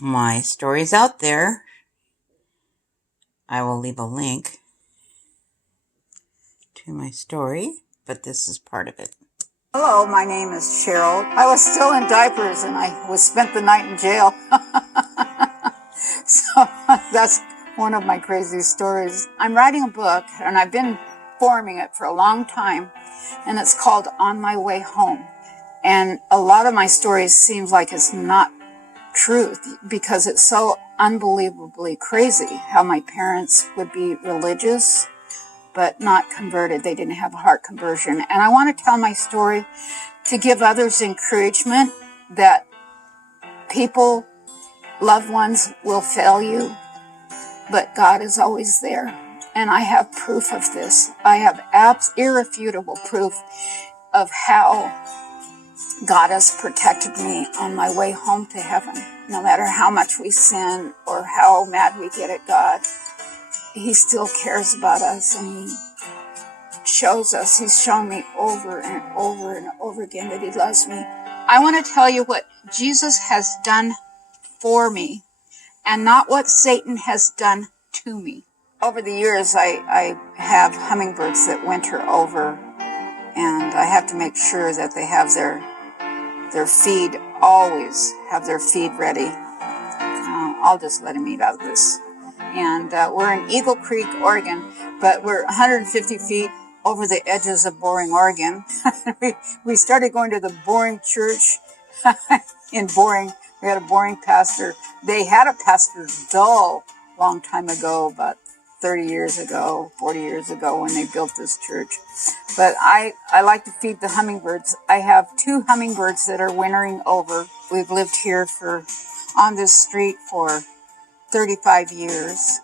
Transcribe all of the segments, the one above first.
My story's out there. I will leave a link to my story, but this is part of it. Hello, my name is Cheryl. I was still in diapers and I was spent the night in jail. So that's one of my crazy stories. I'm writing a book and I've been forming it for a long time, and it's called On My Way Home. And a lot of my stories seems like it's not truth because it's so unbelievably crazy how my parents would be religious but not converted. They didn't have a heart conversion. And I want to tell my story to give others encouragement that people, loved ones will fail you, but God is always there. And I have proof of this. I have irrefutable proof of how God has protected me on my way home to heaven. No matter how much we sin or how mad we get at God, He still cares about us, and He shows us. He's shown me over and over and over again that He loves me. I want to tell you what Jesus has done for me and not what Satan has done to me. Over the years, I have hummingbirds that winter over, and I have to make sure that they have their feed, always have their feed ready. I'll just let him eat out of this. And we're in Eagle Creek, Oregon, but we're 150 feet over the edges of Boring, Oregon. We started going to the Boring Church in Boring. We had a Boring pastor. They had a pastor Dull long time ago, about 30 years ago, 40 years ago when they built this church. But I like to feed the hummingbirds. I have 2 hummingbirds that are wintering over. We've lived here on this street for 35 years.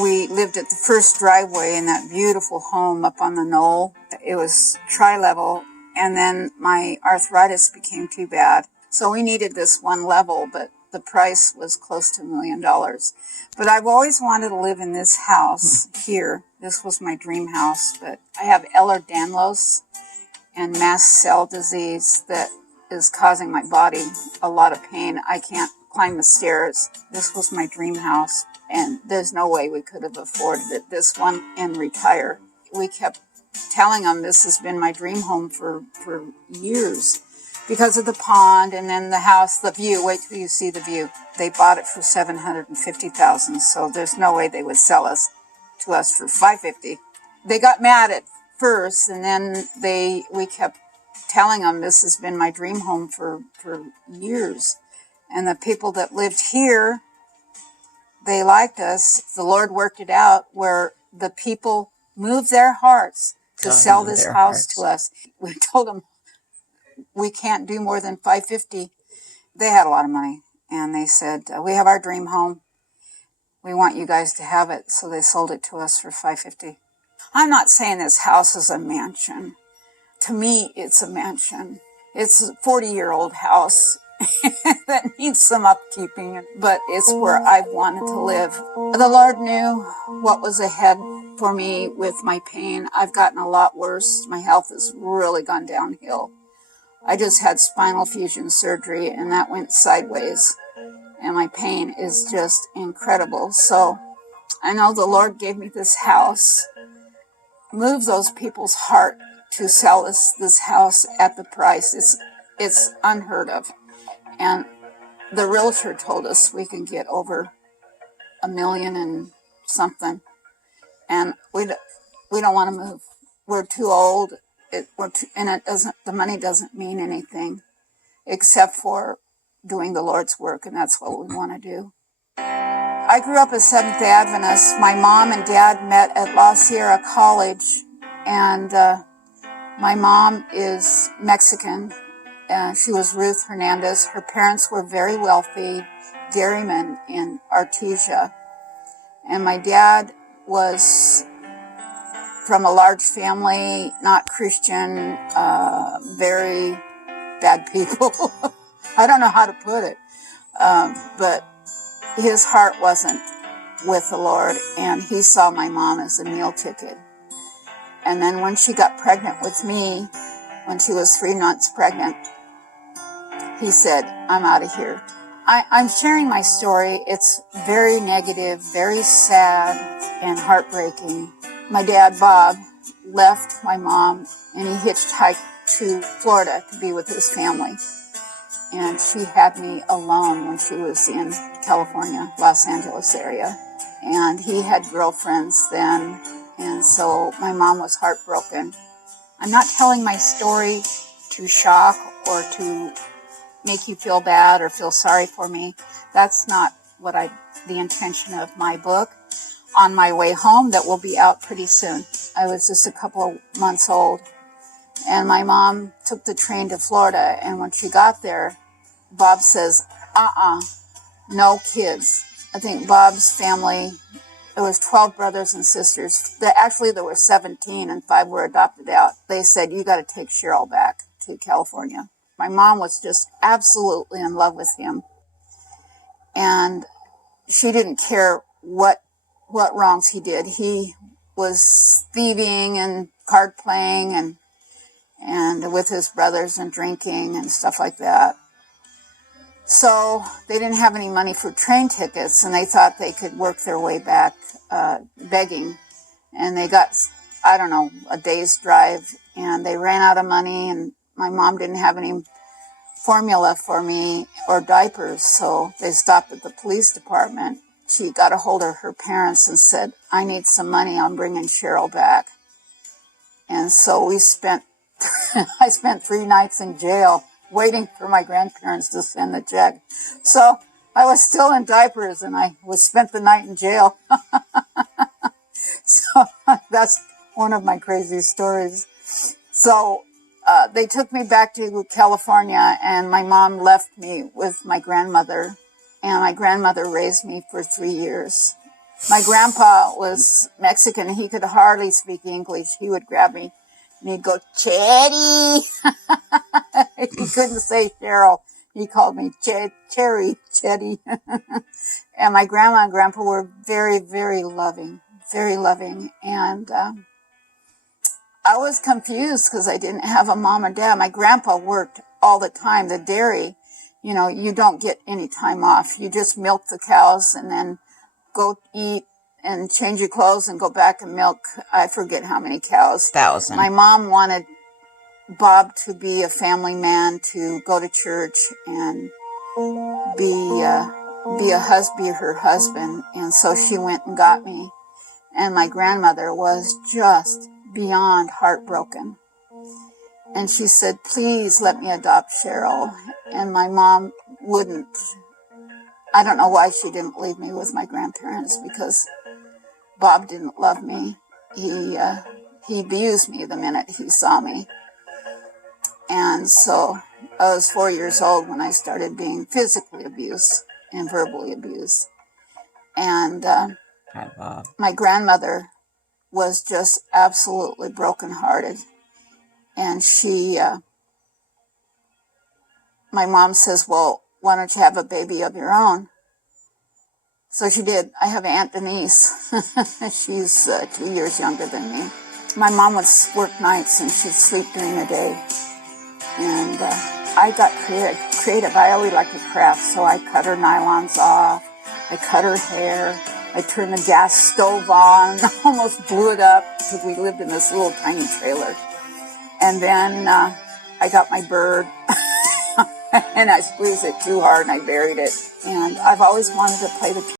We lived at the first driveway in that beautiful home up on the knoll. It was tri-level, and then my arthritis became too bad. So we needed this one level, but the price was close to $1 million. But I've always wanted to live in this house here. This was my dream house, but I have Ehlers-Danlos and mast cell disease that is causing my body a lot of pain. I can't climb the stairs. This was my dream house, and there's no way we could have afforded it, this one, and retire. We kept telling them this has been my dream home for years because of the pond and then the house, the view. Wait till you see the view. They bought it for $750,000, so there's no way they would sell to us for $550,000. They got mad at first, and then we kept telling them this has been my dream home for years. And the people that lived here, they liked us. The Lord worked it out where the people moved their hearts to sell this house to us. We told them we can't do more than $550,000. They had a lot of money, and they said, we have our dream home. We want you guys to have it. So they sold it to us for $550,000. I'm not saying this house is a mansion. To me, it's a mansion. It's a 40-year-old house that needs some upkeeping, but it's where I've wanted to live. The Lord knew what was ahead for me with my pain. I've gotten a lot worse. My health has really gone downhill. I just had spinal fusion surgery, and that went sideways, and my pain is just incredible. So I know the Lord gave me this house. Move those people's heart to sell us this house at the price. It's unheard of. And the realtor told us we can get over $1 million and something. And we don't want to move. We're too old. The money doesn't mean anything except for doing the Lord's work, and that's what we want to do. I grew up a Seventh-day Adventist. My mom and dad met at La Sierra College, and my mom is Mexican. She was Ruth Hernandez. Her parents were very wealthy dairymen in Artesia. And my dad was from a large family, not Christian, very bad people. I don't know how to put it. But his heart wasn't with the Lord, and he saw my mom as a meal ticket. And then when she got pregnant with me, when she was 3 months pregnant, he said, I'm out of here. I'm sharing my story. It's very negative, very sad, and heartbreaking. My dad, Bob, left my mom and he hitchhiked to Florida to be with his family. And she had me alone when she was in California, Los Angeles area. And he had girlfriends then. And so my mom was heartbroken. I'm not telling my story to shock or to make you feel bad or feel sorry for me. That's not the intention of my book. On my way home, that will be out pretty soon. I was just a couple of months old, and my mom took the train to Florida, and when she got there, Bob says, no kids. I think Bob's family, it was 12 brothers and sisters. Actually, there were 17, and 5 were adopted out. They said, you got to take Cheryl back to California. My mom was just absolutely in love with him. And she didn't care what wrongs he did. He was thieving and card playing and with his brothers and drinking and stuff like that. So they didn't have any money for train tickets, and they thought they could work their way back begging. And they got, a day's drive, and they ran out of money, and my mom didn't have any formula for me or diapers, so they stopped at the police department. She got a hold of her parents and said, I need some money, I'm bringing Cheryl back. And so I spent 3 nights in jail waiting for my grandparents to send the check. So I was still in diapers, and I spent the night in jail. So that's one of my crazy stories. So they took me back to California, and my mom left me with my grandmother, and my grandmother raised me for 3 years. My grandpa was Mexican. He could hardly speak English. He would grab me, and he'd go, Chetty. He couldn't say Cheryl. He called me Cherry, Chetty. And my grandma and grandpa were very, very loving, very loving. And I was confused because I didn't have a mom and dad. My grandpa worked all the time. The dairy, you don't get any time off. You just milk the cows and then go eat and change your clothes and go back and milk. I forget how many cows. 1,000. My mom wanted Bob to be a family man, to go to church and be her husband. And so she went and got me. And my grandmother was just beyond heartbroken. And she said, please let me adopt Cheryl. And my mom wouldn't. I don't know why she didn't leave me with my grandparents, because Bob didn't love me. He abused me the minute he saw me. And so I was 4 years old when I started being physically abused and verbally abused. And Hi, Bob. My grandmother was just absolutely brokenhearted. And my mom says, well, why don't you have a baby of your own? So she did. I have Aunt Denise. She's 2 years younger than me. My mom would work nights and she'd sleep during the day. And I got creative. I always liked to craft, so I cut her nylons off. I cut her hair. I turned the gas stove on, almost blew it up because we lived in this little tiny trailer. And then I got my bird and I squeezed it too hard and I buried it. And I've always wanted to play the